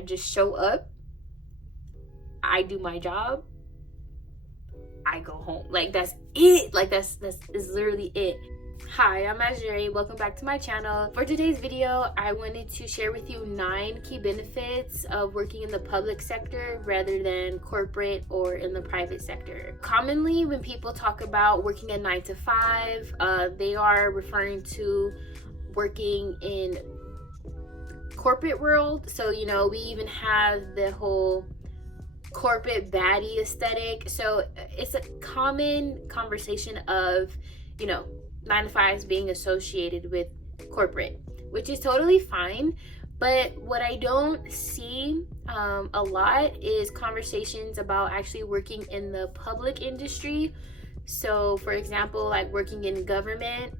I just show up, I do my job, I go home. Like, that's it. Like, that's literally it. Hi, I'm Azure. Welcome back to my channel. For today's video, I wanted to share with you 9 key benefits of working in the public sector rather than corporate or in the private sector. Commonly, when people talk about working a 9 to 5, they are referring to working in corporate world. So, you know, we even have the whole corporate baddie aesthetic. So it's a common conversation of, you know, 9 to 5s being associated with corporate, which is totally fine. But what I don't see a lot is conversations about actually working in the public industry. So for example, like working in government,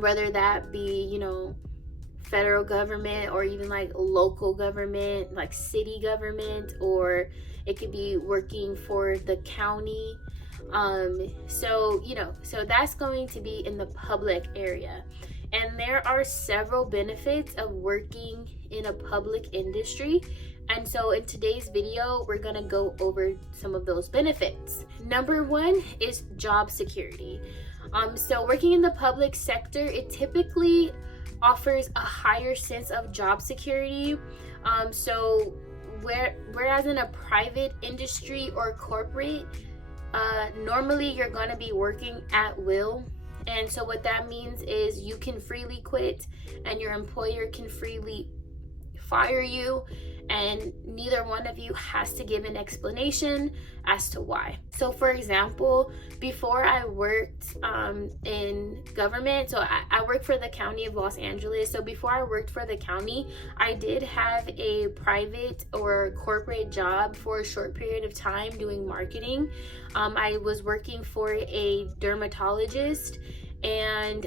whether that be, you know, federal government or even like local government, like city government, or it could be working for the county. So, you know, so that's going to be in the public area. And there are several benefits of working in a public industry. And so in today's video, we're gonna go over some of those benefits. Number 1 is job security. So working in the public sector, it typically offers a higher sense of job security. So whereas in a private industry or corporate, normally you're going to be working at will. And so what that means is you can freely quit and your employer can freely fire you, and neither one of you has to give an explanation as to why. So for example, before I worked in government, so I worked for the county of Los Angeles. So before I worked for the county, I did have a private or corporate job for a short period of time doing marketing. I was working for a dermatologist, and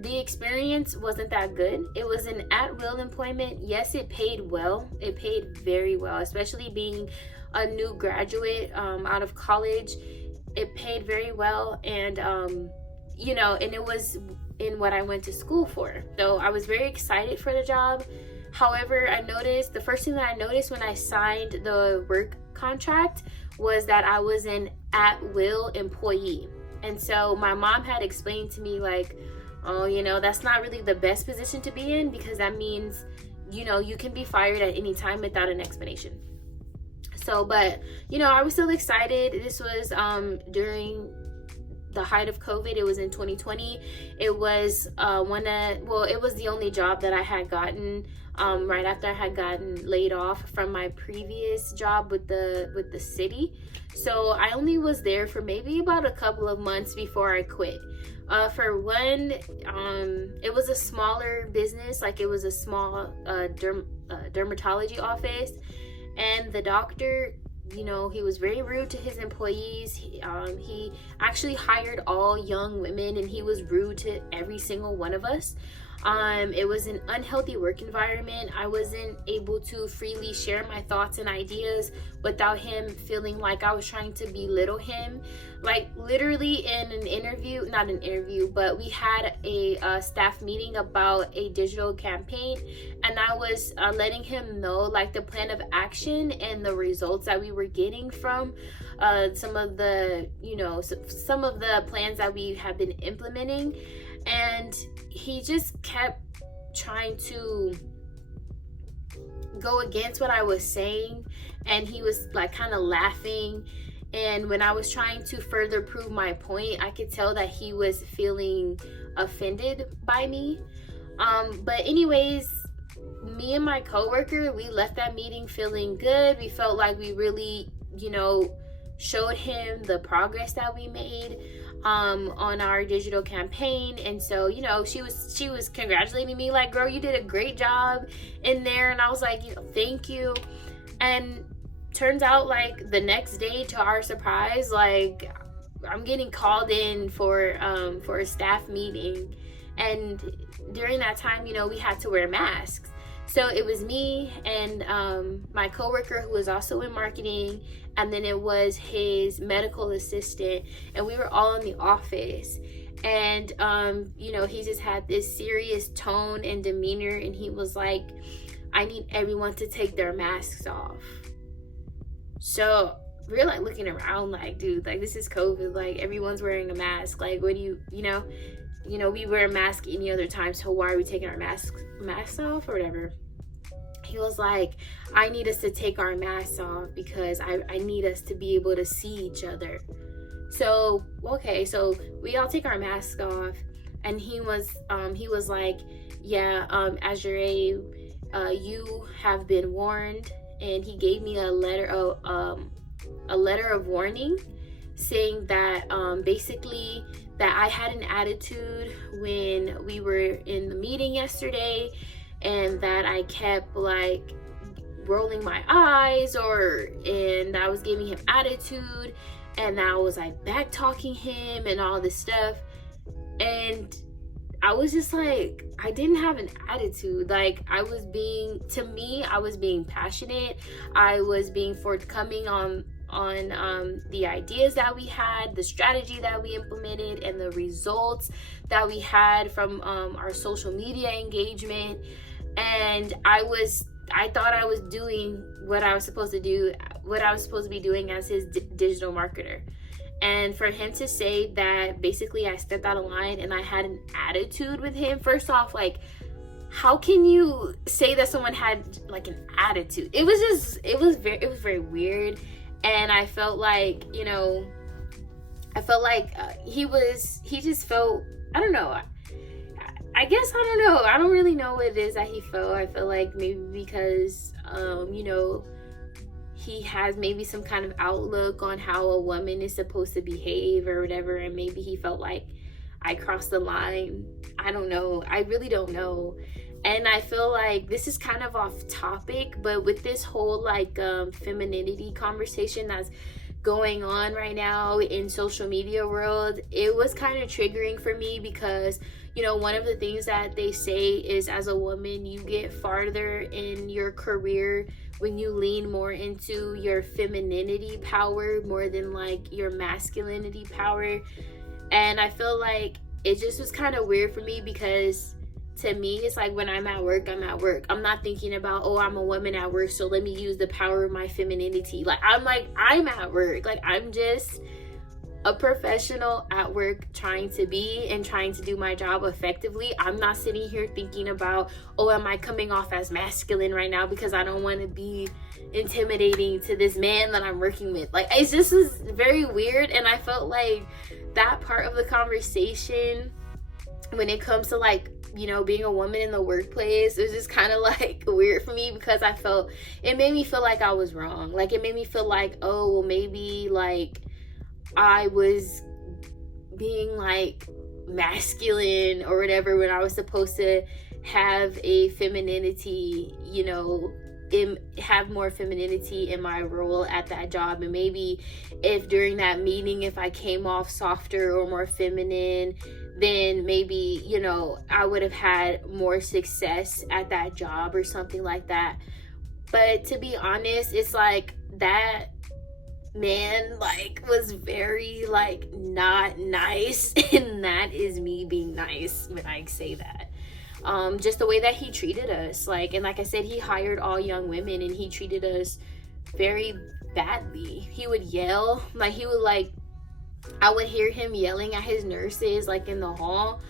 the experience wasn't that good. It was an at-will employment. Yes, it paid well. It paid very well, especially being a new graduate out of college. It paid very well, and you know, and it was in what I went to school for. So I was very excited for the job. However, the first thing that I noticed when I signed the work contract was that I was an at-will employee. And so my mom had explained to me, like, oh, you know, that's not really the best position to be in, because that means, you know, you can be fired at any time without an explanation. So, but, you know, I was still excited. This was during the height of COVID. It was in 2020. It was it was the only job that I had gotten right after I had gotten laid off from my previous job with the city. So I only was there for maybe about a couple of months before I quit. For one, it was a smaller business, like it was a small dermatology office, and the doctor, you know, he was very rude to his employees. He actually hired all young women, and he was rude to every single one of us. It was an unhealthy work environment. I wasn't able to freely share my thoughts and ideas without him feeling like I was trying to belittle him. Like literally in an interview, not an interview, but we had a staff meeting about a digital campaign, and I was letting him know like the plan of action and the results that we were getting from some of the plans that we have been implementing. And he just kept trying to go against what I was saying, and he was like kind of laughing. And when I was trying to further prove my point, I could tell that he was feeling offended by me. But anyways, me and my coworker, we left that meeting feeling good. We felt like we really, you know, showed him the progress that we made on our digital campaign. And so, you know, she was congratulating me like, girl, you did a great job in there. And I was like, you know, thank you. And turns out like the next day, to our surprise, like I'm getting called in for a staff meeting, and during that time, you know, we had to wear masks. So it was me and my coworker who was also in marketing, and then it was his medical assistant, and we were all in the office. And you know, he just had this serious tone and demeanor, and he was like, I need everyone to take their masks off. So we're like looking around like, dude, like this is COVID, like everyone's wearing a mask, like what do you know, we wear a mask any other time, so why are we taking our masks off or whatever? He was like, I need us to take our masks off because I need us to be able to see each other. So okay, so we all take our masks off, and he was like, yeah, Azure, you have been warned. And he gave me a letter of warning, saying that basically that I had an attitude when we were in the meeting yesterday, and that I kept like rolling my eyes, and I was giving him attitude, and I was like back talking him and all this stuff. And I was just like, I didn't have an attitude. Like I was being passionate. I was being forthcoming on the ideas that we had, the strategy that we implemented, and the results that we had from our social media engagement. And I thought I was doing what I was supposed to do, what I was supposed to be doing as his digital marketer. And for him to say that basically I stepped out of line and I had an attitude with him, first off, like, how can you say that someone had like an attitude? It was very weird. And I felt like, he just felt, I don't know. I guess, I don't know. I don't really know what it is that he felt. I feel like maybe because, he has maybe some kind of outlook on how a woman is supposed to behave or whatever, and maybe he felt like I crossed the line. I don't know. I really don't know. And I feel like this is kind of off topic, but with this whole like femininity conversation that's going on right now in social media world, it was kind of triggering for me because one of the things that they say is, as a woman, you get farther in your career when you lean more into your femininity power more than like your masculinity power. And I feel like it just was kind of weird for me because to me, it's like when I'm at work, I'm at work. I'm not thinking about, oh, I'm a woman at work, so let me use the power of my femininity. I'm at work. Like, I'm just a professional at work trying to do my job effectively. I'm not sitting here thinking about, oh, am I coming off as masculine right now because I don't want to be intimidating to this man that I'm working with. Like, it just was very weird. And I felt like that part of the conversation, when it comes to like, being a woman in the workplace, it was just kind of like weird for me because it made me feel like I was wrong. Like, it made me feel like, oh, well, maybe like I was being like masculine or whatever when I was supposed to have a femininity, have more femininity in my role at that job. And maybe if during that meeting, if I came off softer or more feminine, then maybe, I would have had more success at that job or something like that. But to be honest, it's like that man like was very like not nice, and that is me being nice when I say that. Just the way that he treated us, and like I said, he hired all young women and he treated us very badly. He would yell, I would hear him yelling at his nurses like in the hall,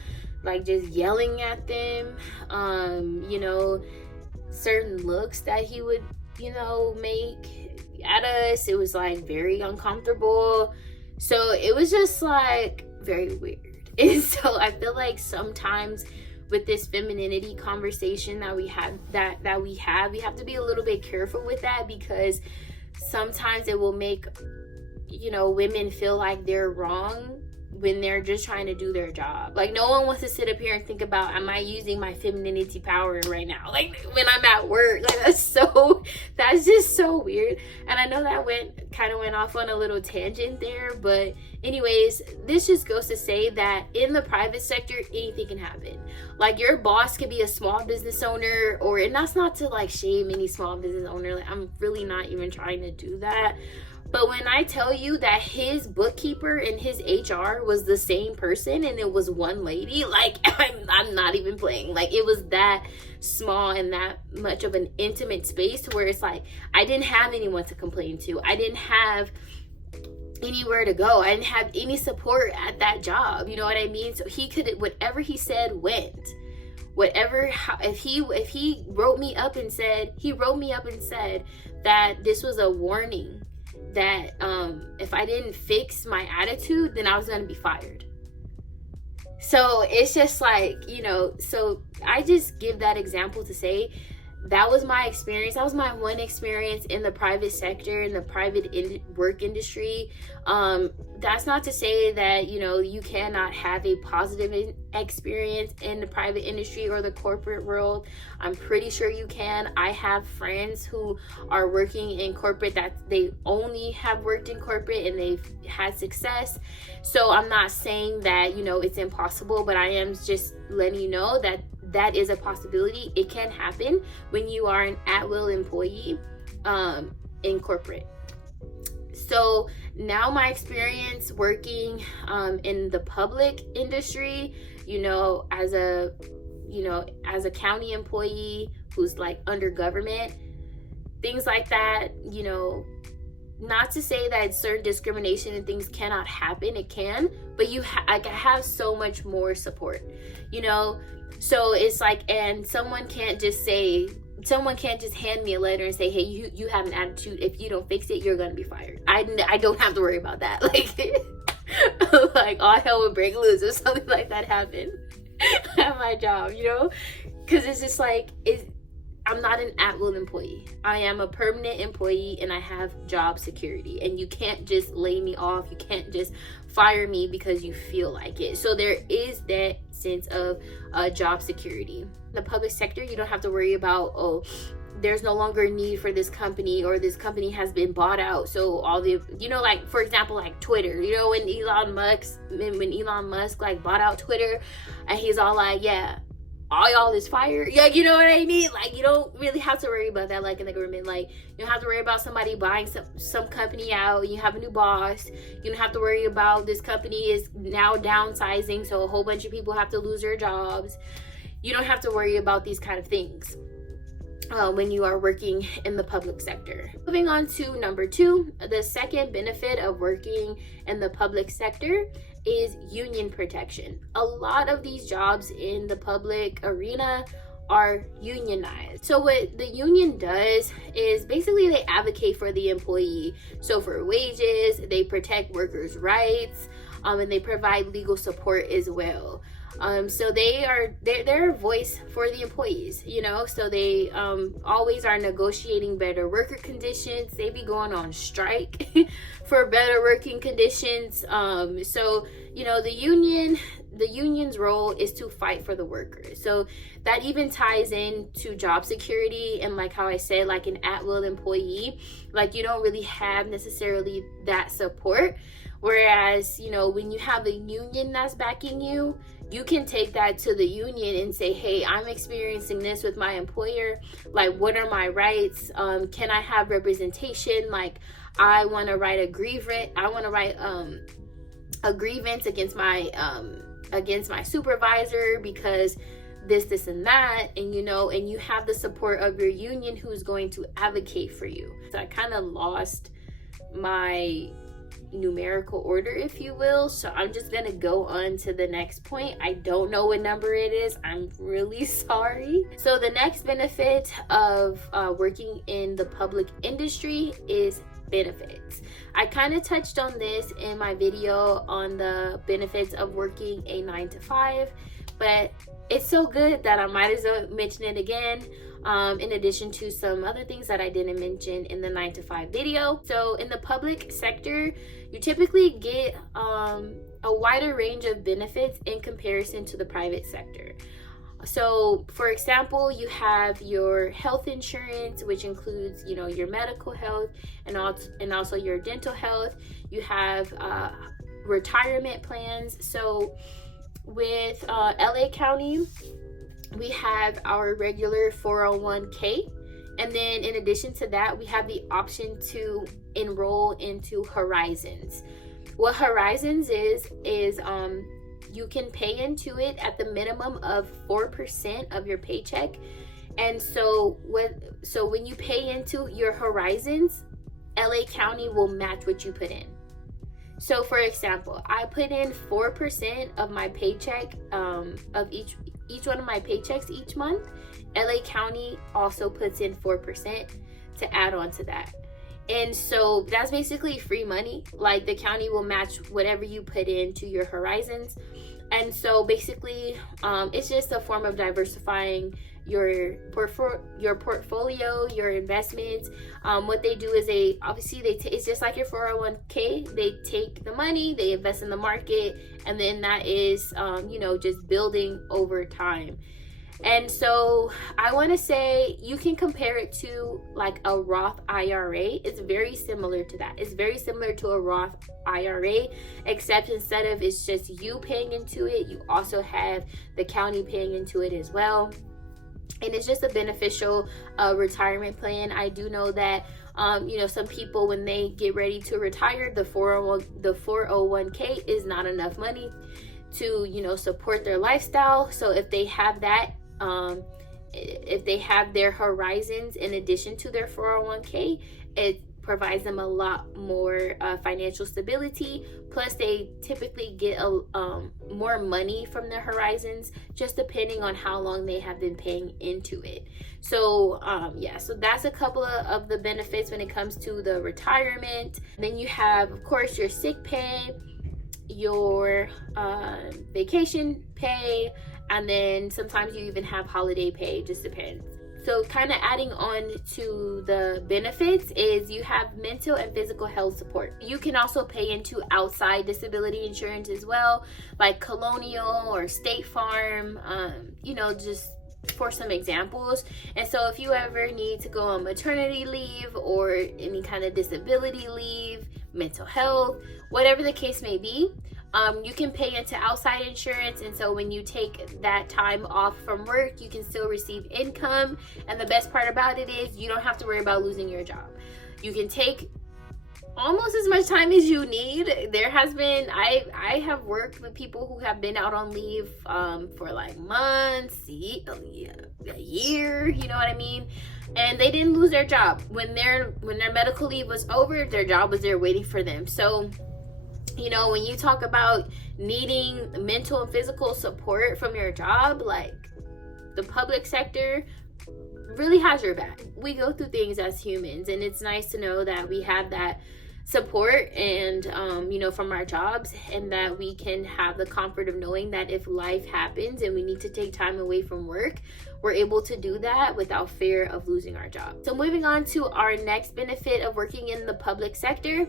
like just yelling at them. Certain looks that he would make at us, it was like very uncomfortable. So it was just like very weird. And so I feel like sometimes with this femininity conversation that we have, we have to be a little bit careful with that, because sometimes it will make women feel like they're wrong when they're just trying to do their job. Like, no one wants to sit up here and think about, am I using my femininity power right now? Like, when I'm at work, like, that's just so weird. And I know that went off on a little tangent there, but anyways, this just goes to say that in the private sector, anything can happen. Like, your boss could be a small business owner, and that's not to like shame any small business owner. Like, I'm really not even trying to do that. But when I tell you that his bookkeeper and his HR was the same person and it was one lady, like I'm not even playing. Like it was that small and that much of an intimate space to where it's like I didn't have anyone to complain to. I didn't have anywhere to go. I didn't have any support at that job. You know what I mean? So he could, whatever he said went. Whatever, if he wrote me up and said that this was a warning, that if I didn't fix my attitude, then I was going to be fired. So it's just like, you know, so I just give that example to say that was my experience. That was my one experience in the private sector, in the private work industry. That's not to say that, you know, you cannot have a positive experience in the private industry or the corporate world. I'm pretty sure you can. I have friends who are working in corporate that they only have worked in corporate and they've had success. So I'm not saying that, you know, it's impossible, but I am just letting you know that that is a possibility. It can happen when you are an at-will employee in corporate. So now my experience working in the public industry, you know, as a county employee who's like under government, things like that, you know, not to say that certain discrimination and things cannot happen. It can, but I have so much more support, you know. So it's like, and someone can't just hand me a letter and say, hey, you have an attitude. If you don't fix it, you're going to be fired. I don't have to worry about that. Like all hell would break loose if something like that happened at my job, you know? Because it's just like, I'm not an at-will employee. I am a permanent employee and I have job security. And you can't just lay me off. You can't just fire me because you feel like it. So there is that sense of job security. In the public sector, you don't have to worry about, oh, there's no longer a need for this company, or this company has been bought out. So all the, you know, like for example, like Twitter, you know, when Elon Musk like bought out Twitter and he's all like, yeah, all y'all is fired. Yeah, you know what I mean? Like, you don't really have to worry about that. Like in the government, like you don't have to worry about somebody buying some company out. You have a new boss. You don't have to worry about this company is now downsizing, so a whole bunch of people have to lose their jobs. You don't have to worry about these kind of things when you are working in the public sector. Moving on to number 2, the second benefit of working in the public sector is union protection. A lot of these jobs in the public arena are unionized. So what the union does is basically they advocate for the employee. So for wages, they protect workers' rights, and they provide legal support as well. So they're a voice for the employees, you know, so they always are negotiating better worker conditions. They be going on strike for better working conditions. So, you know, the union's role is to fight for the workers. So that even ties into job security, and like how I said, like an at-will employee, like you don't really have necessarily that support. Whereas, you know, when you have a union that's backing you, you can take that to the union and say, hey, I'm experiencing this with my employer. Like, what are my rights? Can I have representation? Like, I want to write a grievance. I want to write a grievance against my supervisor because this and that. And, you know, and you have the support of your union who's going to advocate for you. So I kind of lost my numerical order, if you will, so I'm just gonna go on to the next point. I don't know what number it is. I'm really sorry. So the next benefit of working in the public industry is benefits. I kind of touched on this in my video on the benefits of working a 9-to-5, but it's so good that I might as well mention it again. In addition to some other things that I didn't mention in the 9-to-5 video. So in the public sector, you typically get a wider range of benefits in comparison to the private sector. So for example, you have your health insurance, which includes, you know, your medical health and also your dental health. You have retirement plans. So with LA County, we have our regular 401k, And then in addition to that, we have the option to enroll into Horizons. What Horizons is you can pay into it at the minimum of 4% of your paycheck. And so when you pay into your Horizons, LA County will match what you put in. So for example, I put in 4% of my paycheck, of each one of my paychecks each month. LA County also puts in 4% to add on to that. And so that's basically free money. Like, the county will match whatever you put into your Horizons. And so basically, it's just a form of diversifying your portfolio, your investments. What they do is it's just like your 401k. They take the money, they invest in the market, and then that is just building over time. And so I want to say you can compare it to like a Roth IRA. It's very similar to that. It's very similar to a Roth IRA, except instead of it's just you paying into it, you also have the county paying into it as well. And it's just a beneficial retirement plan. I do know that some people, when they get ready to retire, the 401k is not enough money to support their lifestyle. So if they have that, if they have their Horizons in addition to their 401k, it provides them a lot more financial stability. Plus, they typically get more money from their Horizons, just depending on how long they have been paying into it. So so that's a couple of the benefits when it comes to the retirement. Then you have, of course, your sick pay, your vacation pay, and then sometimes you even have holiday pay. Just depends. So kind of adding on to the benefits is you have mental and physical health support. You can also pay into outside disability insurance as well, like Colonial or State Farm, just for some examples. And so if you ever need to go on maternity leave or any kind of disability leave, mental health, whatever the case may be, you can pay into outside insurance. And so when you take that time off from work, you can still receive income. And the best part about it is you don't have to worry about losing your job. You can take almost as much time as you need. There has been, I have worked with people who have been out on leave for like months, a year, you know what I mean? And they didn't lose their job. When their medical leave was over, their job was there waiting for them. So when you talk about needing mental and physical support from your job, like, the public sector really has your back. We go through things as humans, and it's nice to know that we have that support and from our jobs, and that we can have the comfort of knowing that if life happens and we need to take time away from work, we're able to do that without fear of losing our job. So moving on to our next benefit of working in the public sector,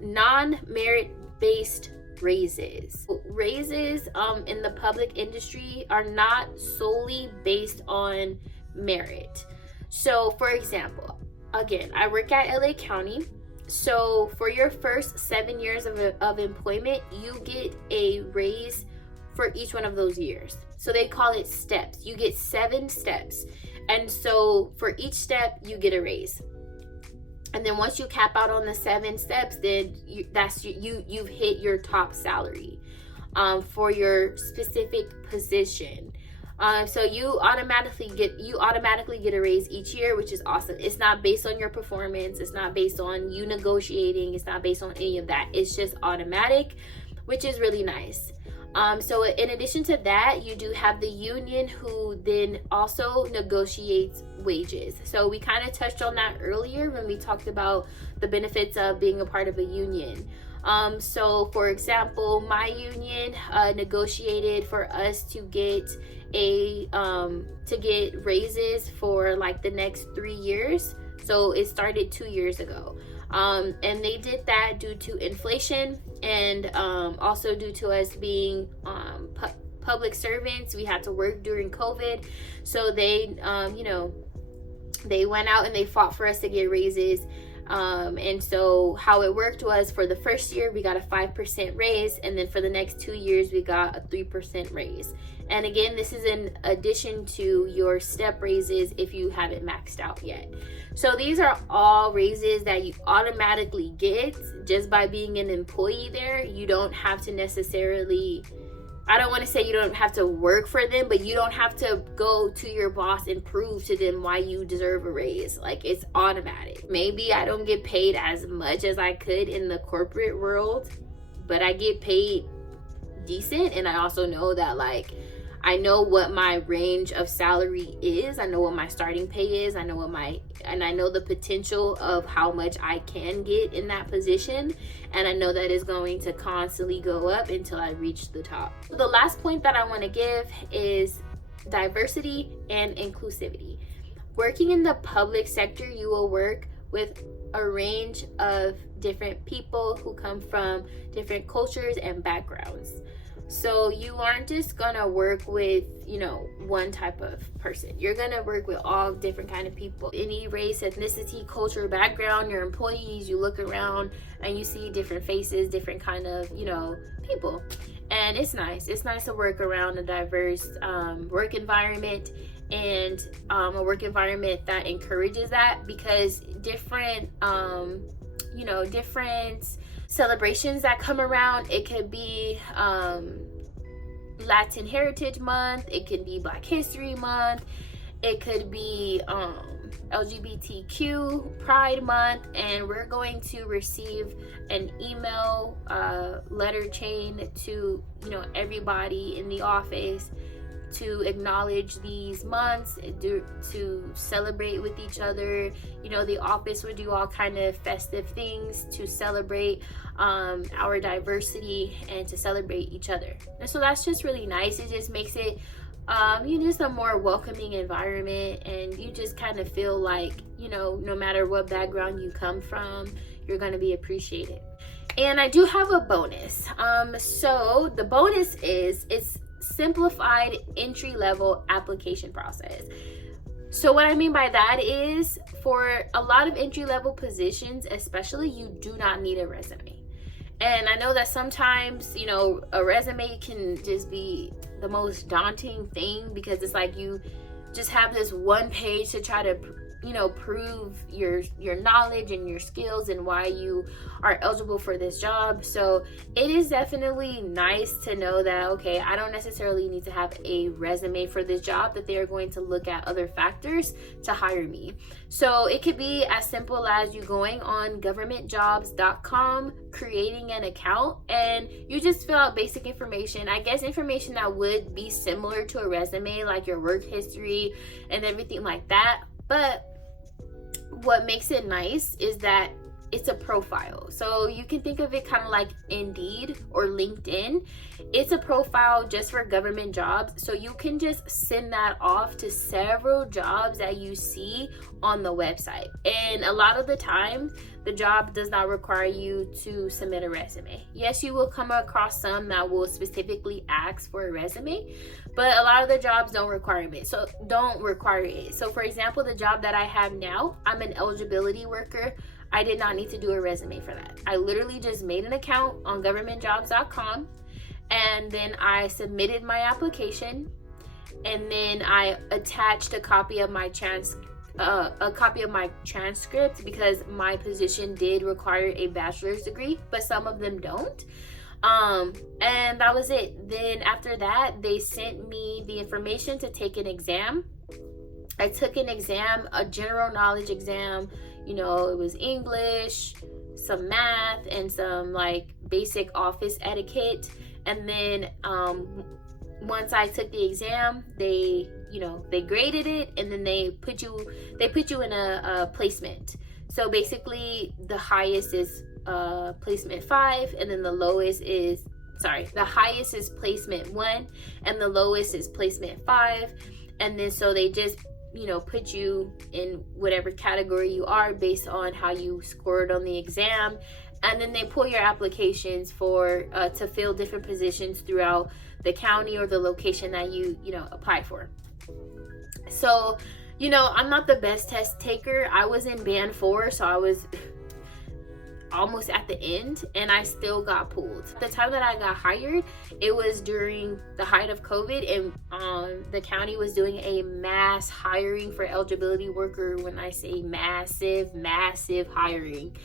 non-merit based raises. Raises in the public industry are not solely based on merit. So for example, again, I work at LA County. So for your first 7 years of employment, you get a raise for each one of those years. So they call it steps. You get 7 steps. And so for each step, you get a raise. And then once you cap out on the 7 steps, then you've hit your top salary for your specific position. So you automatically get a raise each year, which is awesome. It's not based on your performance. It's not based on you negotiating. It's not based on any of that. It's just automatic, which is really nice. So in addition to that, you do have the union, who then also negotiates wages. So we kind of touched on that earlier when we talked about the benefits of being a part of a union. So for example, my union negotiated for us to get raises for like the next 3 years. So it started 2 years ago. And they did that due to inflation, and also due to us being public servants. We had to work during COVID. So they, they went out and they fought for us to get raises. And so how it worked was, for the first year we got a 5% raise, and then for the next 2 years we got a 3% raise. And again, this is in addition to your step raises if you haven't maxed out yet. So these are all raises that you automatically get just by being an employee there. You don't have to necessarily, I don't want to say you don't have to work for them, but you don't have to go to your boss and prove to them why you deserve a raise. Like, it's automatic. Maybe I don't get paid as much as I could in the corporate world, but I get paid decent. And I also know that, like, I know what my range of salary is. I know what my starting pay is. I know the potential of how much I can get in that position. And I know that is going to constantly go up until I reach the top. The last point that I want to give is diversity and inclusivity. Working in the public sector, you will work with a range of different people who come from different cultures and backgrounds. So you aren't just gonna work with, one type of person. You're gonna work with all different kind of people. Any race, ethnicity, culture, background, your employees, you look around and you see different faces, different kind of, people. And it's nice. It's nice to work around a diverse work environment, and a work environment that encourages that, because different celebrations that come around. It could be Latin Heritage Month, it could be Black History Month, it could be LGBTQ Pride Month, and we're going to receive an email letter chain to everybody in the office to acknowledge these months, to celebrate with each other. The office would do all kind of festive things to celebrate our diversity and to celebrate each other. And so that's just really nice. It just makes it just a more welcoming environment, and you just kind of feel like, no matter what background you come from, you're going to be appreciated. And I do have a bonus. So the bonus is, it's simplified entry-level application process. So what I mean by that is, for a lot of entry-level positions especially, you do not need a resume. And I know that sometimes, a resume can just be the most daunting thing, because it's like you just have this one page to try to prove your knowledge and your skills and why you are eligible for this job. So it is definitely nice to know that, okay, I don't necessarily need to have a resume for this job, that they are going to look at other factors to hire me. So it could be as simple as you going on governmentjobs.com, creating an account, and you just fill out basic information. I guess information that would be similar to a resume, like your work history and everything like that. But what makes it nice is that it's a profile. So you can think of it kind of like Indeed or LinkedIn. It's a profile just for government jobs. So you can just send that off to several jobs that you see on the website. And a lot of the time, the job does not require you to submit a resume. Yes, you will come across some that will specifically ask for a resume, but a lot of the jobs don't require it. So for example, the job that I have now, I'm an eligibility worker. I did not need to do a resume for that. I literally just made an account on governmentjobs.com, and then I submitted my application, and then I attached a copy of my transcript, because my position did require a bachelor's degree, but some of them don't. And that was it. Then after that, they sent me the information to take an exam. I took an exam, a general knowledge exam. It was English, some math, and some like basic office etiquette. And then once I took the exam, they graded it, and then they put you in a placement. So basically, the highest is placement 5, and then the highest is placement 1, and the lowest is placement 5. And then so they just put you in whatever category you are based on how you scored on the exam. And then they pull your applications to fill different positions throughout the county or the location that you applied for. So I'm not the best test taker. I was in band 4, so I was almost at the end and I still got pulled. The time that I got hired, it was during the height of COVID, and the county was doing a mass hiring for eligibility worker. When I say massive hiring,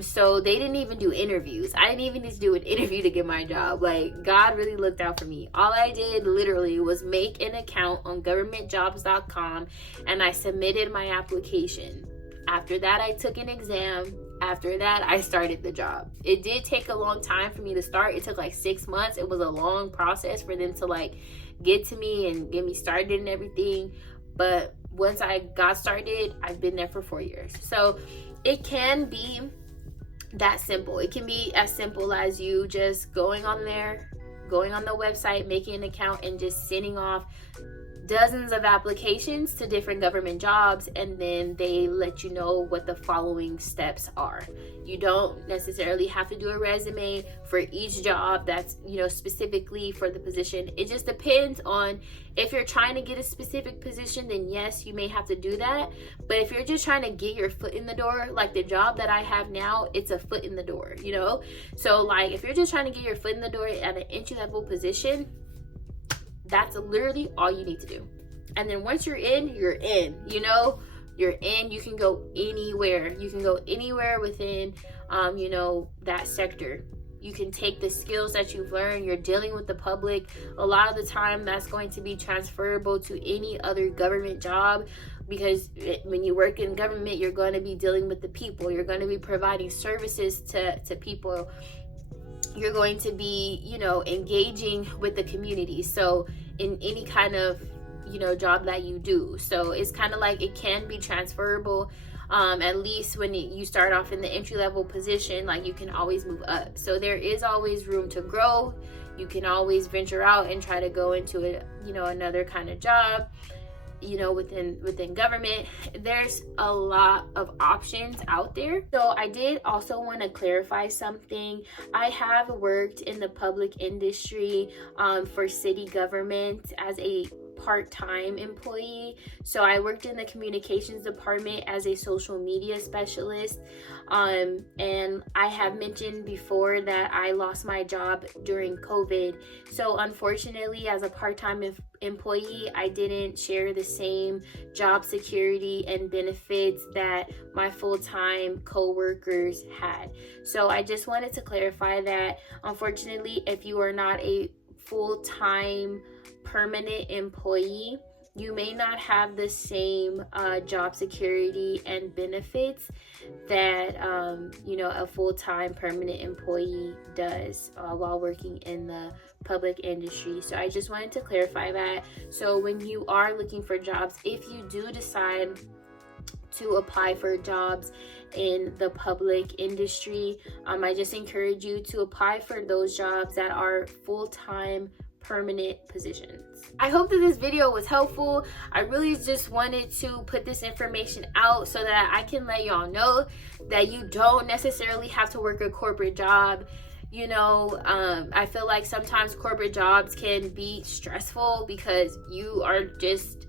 so they didn't even do interviews. I didn't even need to do an interview to get my job. Like, God really looked out for me. All I did literally was make an account on governmentjobs.com and I submitted my application. After that, I took an exam. After that, I started the job. It did take a long time for me to start. It took like 6 months. It was a long process for them to like get to me and get me started and everything. But once I got started, I've been there for 4 years. So it can be that simple. It can be as simple as you just going on the website, making an account, and just sending off dozens of applications to different government jobs, and then they let you know what the following steps are. You don't necessarily have to do a resume for each job that's, you know, specifically for the position. It just depends on if you're trying to get a specific position, then yes, you may have to do that. But if you're just trying to get your foot in the door, like the job that I have now, it's a foot in the door, you know? So like if you're just trying to get your foot in the door at an entry-level position, that's literally all you need to do. And then once you're in, you know, you're in. You can go anywhere. You can go anywhere within, you know, that sector. You can take the skills that you've learned. You're dealing with the public. A lot of the time that's going to be transferable to any other government job, because when you work in government, you're going to be dealing with the people. You're going to be providing services to people. You're going to be, you know, engaging with the community. So in any kind of, you know, job that you do. So it's kind of like it can be transferable. At least when you start off in the entry-level position, like you can always move up. So there is always room to grow. You can always venture out and try to go into a, you know, another kind of job, you know, within government. There's a lot of options out there. So I did also want to clarify something. I have worked in the public industry for city government as a part-time employee. So I worked in the communications department as a social media specialist, and I have mentioned before that I lost my job during COVID. So unfortunately, as a part-time employee, I didn't share the same job security and benefits that my full-time co-workers had. So I just wanted to clarify that unfortunately, if you are not a full-time permanent employee, you may not have the same job security and benefits that you know, a full-time permanent employee does while working in the public industry. So I just wanted to clarify that. So when you are looking for jobs, if you do decide to apply for jobs in the public industry, I just encourage you to apply for those jobs that are full-time permanent positions. I hope that this video was helpful. I really just wanted to put this information out so that I can let y'all know that you don't necessarily have to work a corporate job. You know, I feel like sometimes corporate jobs can be stressful because you are just,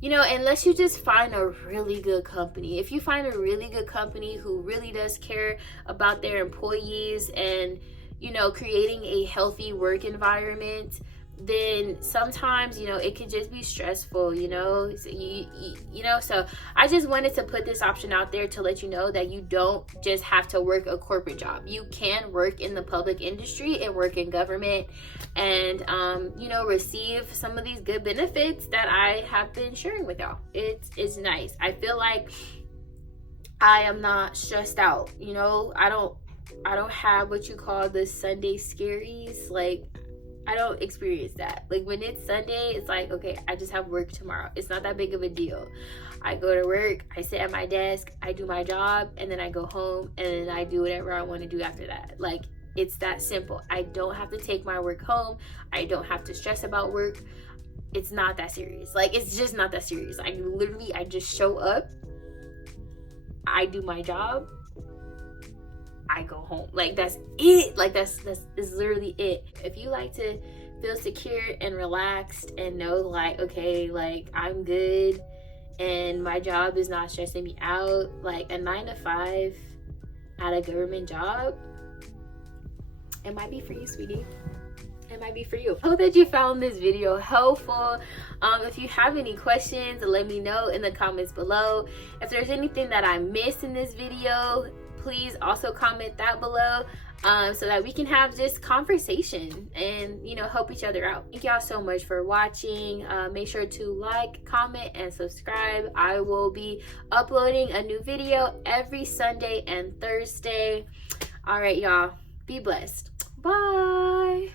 you know, unless you just find a really good company. If you find a really good company who really does care about their employees and, you know, creating a healthy work environment, then sometimes, you know, it could just be stressful, you know. So you know, so I just wanted to put this option out there to let you know that you don't just have to work a corporate job. You can work in the public industry and work in government and you know, receive some of these good benefits that I have been sharing with y'all. It's nice. I feel like I am not stressed out, you know. I don't have what you call the Sunday scaries. Like, I don't experience that. Like, when it's Sunday, it's like, okay, I just have work tomorrow. It's not that big of a deal. I go to work, I sit at my desk, I do my job, and then I go home, and then I do whatever I want to do after that. Like, it's that simple. I don't have to take my work home. I don't have to stress about work. It's not that serious. Like, it's just not that serious. I just show up, I do my job, I go home. Like, that's it. Like, that's literally it. If you like to feel secure and relaxed and know, like, okay, like, I'm good and my job is not stressing me out, like a 9 to 5 at a government job, it might be for you, sweetie. It might be for you. I hope that you found this video helpful. If you have any questions, let me know in the comments below. If there's anything that I missed in this video, please also comment that below, so that we can have this conversation and, you know, help each other out. Thank y'all so much for watching. Make sure to like, comment, and subscribe. I will be uploading a new video every Sunday and Thursday. All right, y'all, be blessed. Bye.